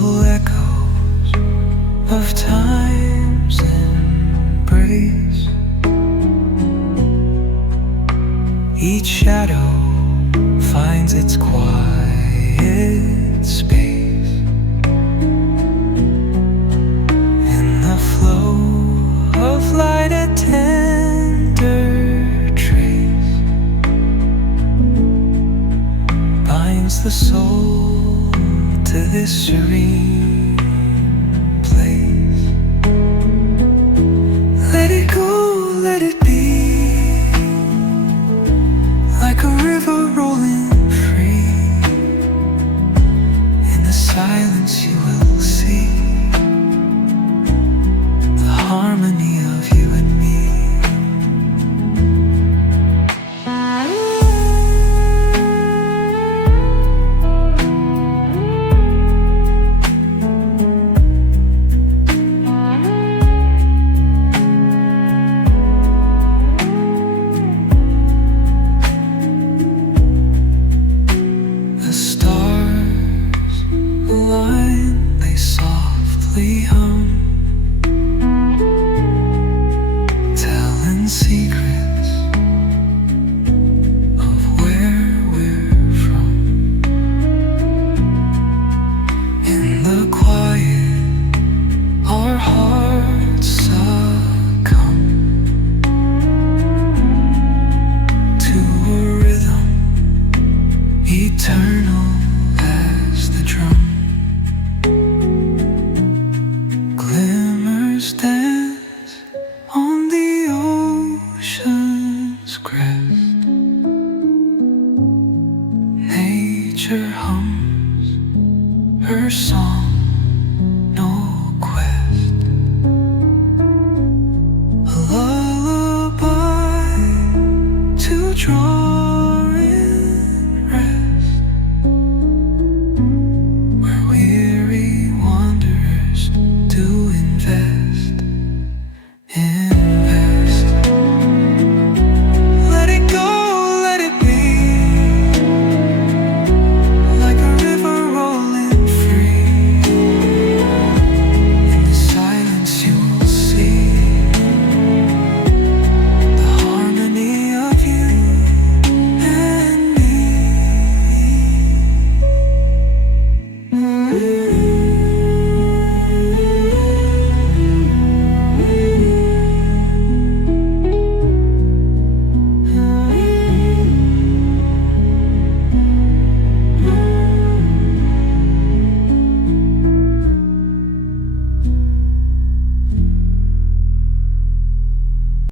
Subtle echoes of time's embrace. Each shadow finds its quiet space in the flow of light, a tender trace binds the soul to this serene place. Let it go, let it be, like a river rolling free. In the silence you will see